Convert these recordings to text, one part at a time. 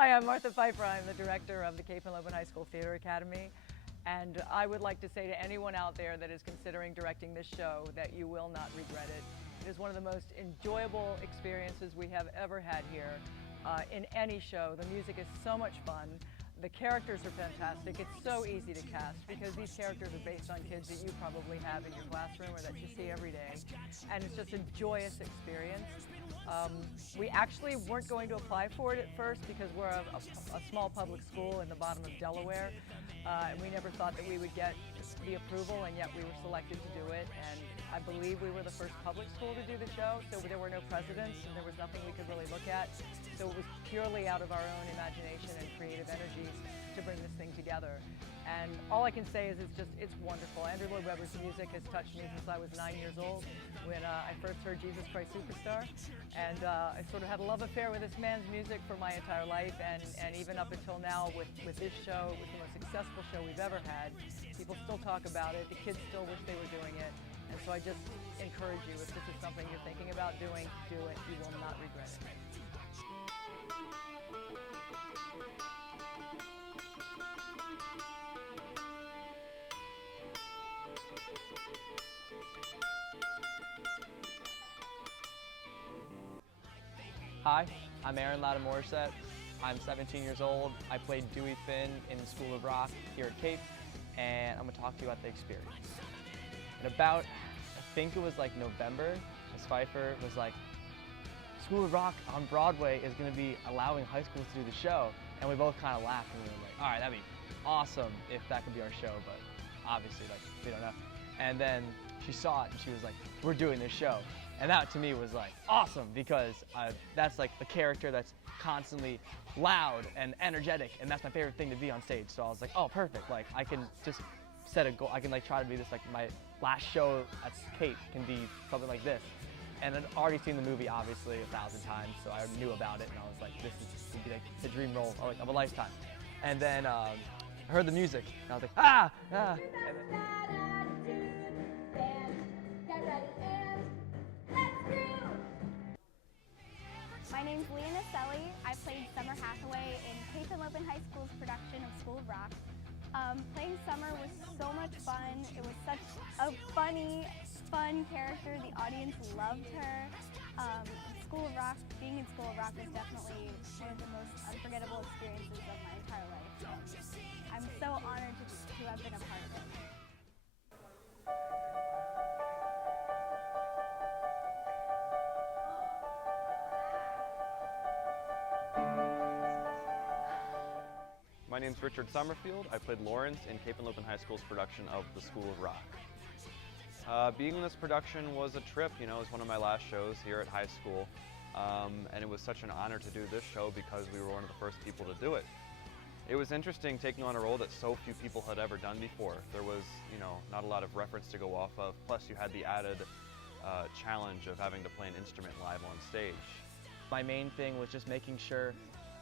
Hi, I'm Martha Pfeiffer. I'm the director of the Cape Henlopen High School Theater Academy. And I would like to say to anyone out there that is considering directing this show that you will not regret it. It is one of the most enjoyable experiences we have ever had here in any show. The music is so much fun. The characters are fantastic. It's so easy to cast because these characters are based on kids that you probably have in your classroom or that you see every day. And it's just a joyous experience. We actually weren't going to apply for it at first because we're a small public school in the bottom of Delaware. And we never thought that we would get the approval, and yet we were selected to do it. And I believe we were the first public school to do the show, so there were no precedents and there was nothing we could really look at. So it was purely out of our own imagination and creative energies to bring this thing together. And all I can say is it's wonderful. Andrew Lloyd Webber's music has touched me since I was 9 years old when I first heard Jesus Christ Superstar. And I sort of had a love affair with this man's music for my entire life, and even up until now with this show, it was the most successful show we've ever had. People still talk about it, the kids still wish they were doing it. And so I just encourage you, if this is something you're thinking about doing, do it. You will not regret it. Hi, I'm Aaron Lattimore-Morissette. I'm 17 years old. I played Dewey Finn in School of Rock here at Cape, and I'm going to talk to you about the experience. And about, I think it was like November, Ms. Pfeiffer was like, School of Rock on Broadway is going to be allowing high schools to do the show. And we both kind of laughed and we were like, all right, that'd be awesome if that could be our show, but obviously, like, we don't know. And then she saw it and she was like, we're doing this show. And that to me was like awesome because that's like a character that's constantly loud and energetic, and that's my favorite thing to be on stage. So I was like, oh, perfect. Like I can just set a goal. I can like try to be this, like my last show at Cape can be something like this. And I'd already seen the movie obviously 1,000 times, so I knew about it, and I was like, this is gonna be like the dream role of a lifetime. And then I heard the music, and I was like, ah, ah. And then, my name's Leah Naselli. I played Summer Hathaway in Cape Henlopen High School's production of School of Rock. Playing Summer was so much fun. It was such a funny, fun character. The audience loved her. School of Rock, being in School of Rock was definitely one of the most unforgettable experiences of my entire life. So I'm so honored to have been a part of it. My name's Richard Summerfield. I played Lawrence in Cape Henlopen High School's production of The School of Rock. Being in this production was a trip, you know, it was one of my last shows here at high school. And it was such an honor to do this show because we were one of the first people to do it. It was interesting taking on a role that so few people had ever done before. There was, you know, not a lot of reference to go off of, plus you had the added challenge of having to play an instrument live on stage. my main thing was just making sure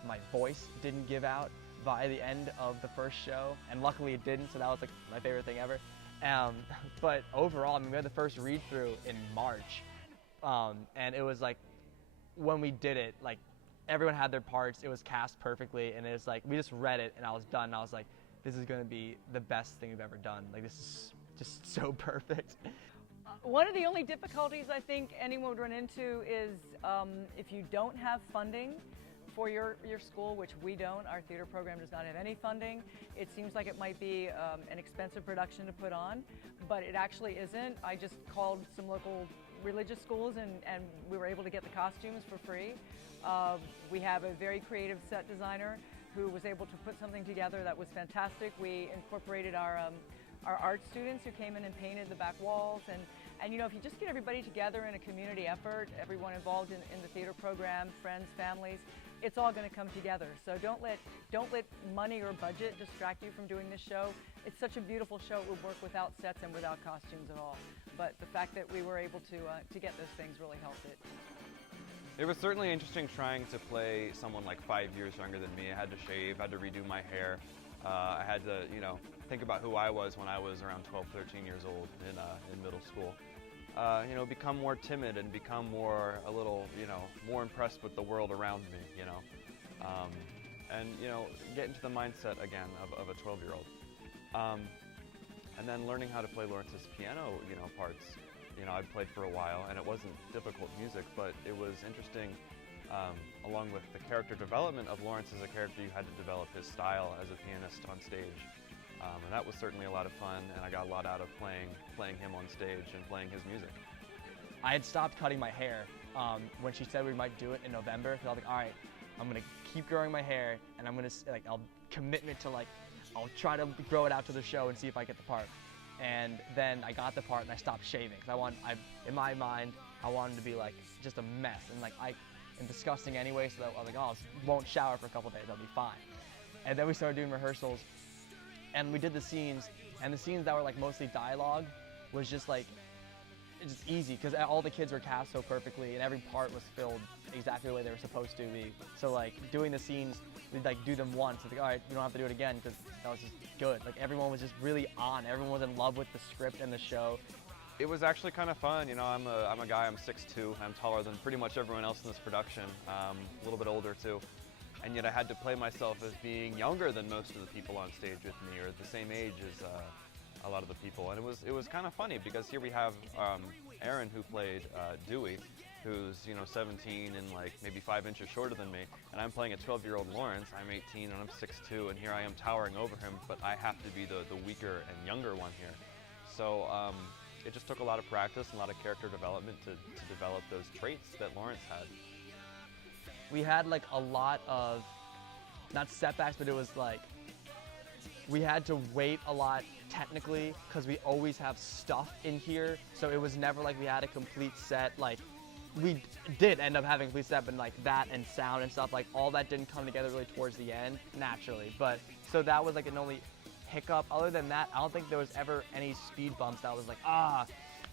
my voice didn't give out by the end of the first show, and luckily it didn't, so that was like my favorite thing ever. But overall, I mean, we had the first read-through in March, and it was like, when we did it, like, everyone had their parts, it was cast perfectly, and it was like, we just read it, and I was done, and I was like, this is gonna be the best thing we've ever done. Like, this is just so perfect. One of the only difficulties I think anyone would run into is if you don't have funding for your school, which we don't. Our theater program does not have any funding. It seems like it might be an expensive production to put on, but it actually isn't. I just called some local religious schools and we were able to get the costumes for free. We have a very creative set designer who was able to put something together that was fantastic. We incorporated our art students who came in and painted the back walls, and you know, if you just get everybody together in a community effort, everyone involved in the theater program, friends, families, it's all going to come together. So don't let money or budget distract you from doing this show. It's such a beautiful show. It would work without sets and without costumes at all. But the fact that we were able to get those things really helped it. It was certainly interesting trying to play someone like 5 years younger than me. I had to shave, had to redo my hair. I had to, you know, think about who I was when I was around 12, 13 years old in middle school. You know, become more timid and become more, a little, you know, more impressed with the world around me, you know. and get into the mindset again of a 12-year-old. And then learning how to play Lawrence's piano, parts. I'd played for a while, and it wasn't difficult music, but it was interesting. Along with the character development of Lawrence as a character, you had to develop his style as a pianist on stage. And that was certainly a lot of fun, and I got a lot out of playing him on stage and playing his music. I had stopped cutting my hair when she said we might do it in November. So I was like, all right, I'm gonna keep growing my hair, and I'm gonna I'll commitment to I'll try to grow it out to the show and see if I get the part. And then I got the part, and I stopped shaving because in my mind, I wanted to be just a mess, and I am disgusting anyway. So I was like, oh, I won't shower for a couple days, I'll be fine. And then we started doing rehearsals, and we did the scenes, and the scenes that were mostly dialogue was just just easy because all the kids were cast so perfectly, and every part was filled exactly the way they were supposed to be. So doing the scenes, we'd do them once. It's all right, you don't have to do it again because that was just good. Everyone was just really on. Everyone was in love with the script and the show. It was actually kind of fun. I'm a guy. I'm 6'2". I'm taller than pretty much everyone else in this production. A little bit older too, and yet I had to play myself as being younger than most of the people on stage with me, or the same age as a lot of the people. And it was kind of funny because here we have Aaron, who played Dewey, who's 17 and maybe 5 inches shorter than me, and I'm playing a 12-year-old Lawrence. I'm 18 and I'm 6'2", and here I am towering over him, but I have to be the weaker and younger one here. So it just took a lot of practice and a lot of character development to develop those traits that Lawrence had. We had a lot of, not setbacks, but it was we had to wait a lot technically because we always have stuff in here. So it was never we had a complete set. We did end up having a complete set, but that and sound and stuff, all that didn't come together really towards the end, naturally. But so that was an only hiccup. Other than that, I don't think there was ever any speed bumps that was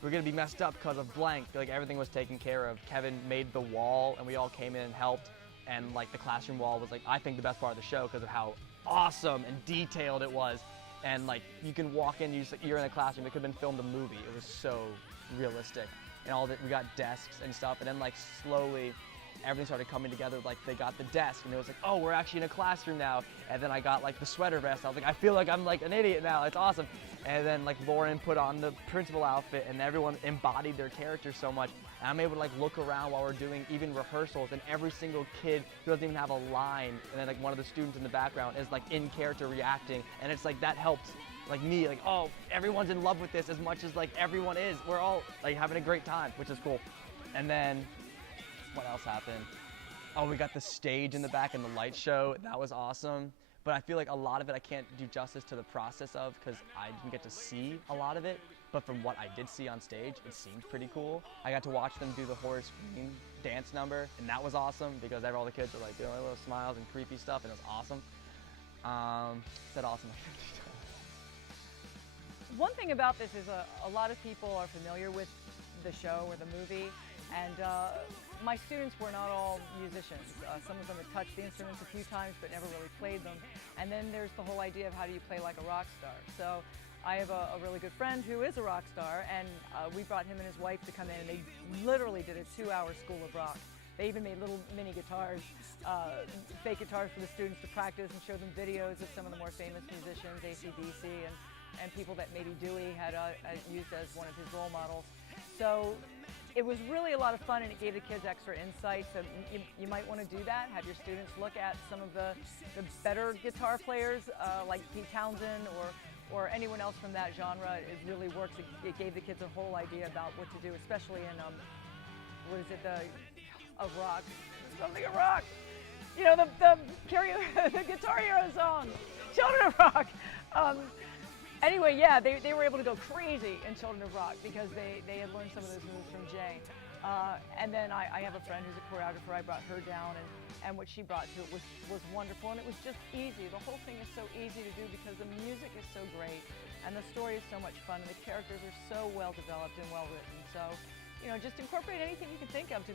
we're gonna be messed up because of blank. Everything was taken care of. Kevin made the wall, and we all came in and helped. And the classroom wall was I think the best part of the show because of how awesome and detailed it was. And you can walk in, you're in a classroom. It could have been filmed a movie. It was so realistic. And all that, we got desks and stuff. And then slowly, everything started coming together. They got the desk, and it was oh, we're actually in a classroom now. And then I got the sweater vest. I was I feel like I'm an idiot now. It's awesome. And then Lauren put on the principal outfit, and everyone embodied their character so much. And I'm able to look around while we're doing even rehearsals, and every single kid who doesn't even have a line, and then one of the students in the background is in character reacting, and it's that helps me, oh, everyone's in love with this as much as everyone is. We're all having a great time, which is cool. And then what else happened? Oh, we got the stage in the back and the light show. That was awesome. But I feel a lot of it I can't do justice to the process of because I didn't get to see a lot of it. But from what I did see on stage, it seemed pretty cool. I got to watch them do the Horace Green dance number, and that was awesome because all the kids were doing little smiles and creepy stuff, and it was awesome. Said awesome like 50 times. One thing about this is a lot of people are familiar with the show or the movie, and my students were not all musicians. Some of them had touched the instruments a few times but never really played them. And then there's the whole idea of how do you play like a rock star. So I have a really good friend who is a rock star, and we brought him and his wife to come in, and they literally did a 2-hour school of rock. They even made little mini guitars, fake guitars for the students to practice, and show them videos of some of the more famous musicians, AC/DC, and people that maybe Dewey had used as one of his role models. So it was really a lot of fun, and it gave the kids extra insight. So you might want to do that, have your students look at some of the better guitar players like Pete Townsend or anyone else from that genre. It really works. It gave the kids a whole idea about what to do, especially in, what is it, of rock, something of rock. You know, the Guitar Hero song, Children of Rock. Anyway, yeah, they were able to go crazy in Children of Rock because they had learned some of those moves from Jay. And then I have a friend who's a choreographer. I brought her down, and what she brought to it was wonderful, and it was just easy. The whole thing is so easy to do because the music is so great, and the story is so much fun, and the characters are so well developed and well written. So, you know, just incorporate anything you can think of to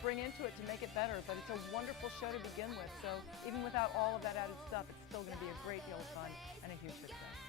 bring into it to make it better. But it's a wonderful show to begin with. So even without all of that added stuff, it's still going to be a great deal of fun and a huge success.